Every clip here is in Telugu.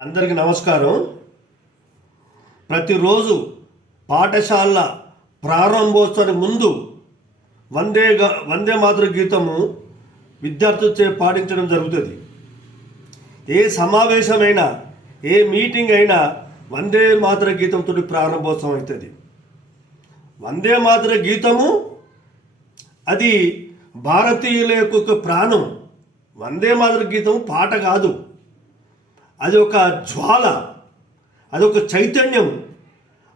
అందరికీ నమస్కారం. ప్రతిరోజు పాఠశాల ప్రారంభోత్సవానికి ముందు వందే మాతర గీతము విద్యార్థులచే పాటించడం జరుగుతుంది. ఏ సమావేశమైనా ఏ మీటింగ్ అయినా వందే మాతర గీతంతో ప్రారంభోత్సవం అవుతుంది. వందే మాతర గీతము అది భారతీయుల యొక్క ప్రాణం. వందే మాతర గీతం పాట కాదు, అది ఒక జ్వాల, అదొక చైతన్యం,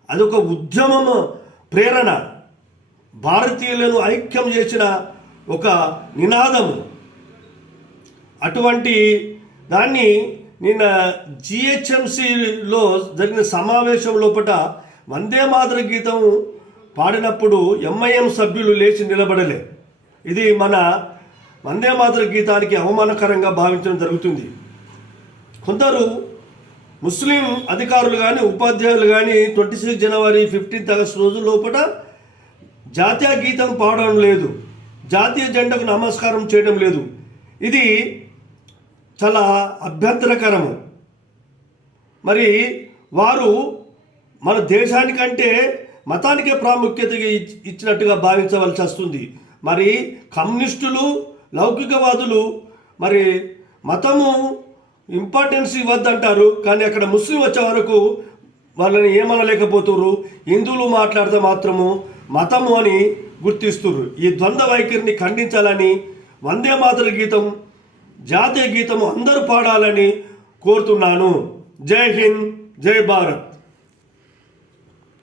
అదొక ఉద్యమము, ప్రేరణ, భారతీయులను ఐక్యం చేసిన ఒక నినాదము. అటువంటి దాన్ని నిన్న జిహెచ్ఎంసిలో జరిగిన సమావేశం లోపల వందే మాతర గీతం పాడినప్పుడు ఎంఐఎం సభ్యులు లేచి నిలబడలే. ఇది మన వందే మాతర గీతానికి అవమానకరంగా భావించడం జరుగుతుంది. కొందరు ముస్లిం అధికారులు కానీ ఉపాధ్యాయులు కానీ 26 జనవరి 15 ఆగస్టు రోజు లోపల జాతీయ గీతం పాడడం లేదు, జాతీయ జెండాకు నమస్కారం చేయడం లేదు. ఇది చాలా అభ్యంతరకరము. మరి వారు మన దేశానికంటే మతానికే ప్రాముఖ్యత ఇచ్చినట్టుగా భావించవలసి వస్తుంది. మరి కమ్యూనిస్టులు, లౌకికవాదులు మరి మతము ఇంపార్టెన్స్ ఇవ్వద్దంటారు, కానీ అక్కడ ముస్లిం వచ్చే వరకు వాళ్ళని ఏమనలేకపోతున్నారు. హిందువులు మాట్లాడితే మాత్రము మతము అని గుర్తిస్తున్నారు. ఈ ద్వంద్వ వైఖరిని ఖండించాలని వందే మాతర గీతం, జాతీయ గీతము అందరూ పాడాలని కోరుతున్నాను. జై హింద్, జై భారత్.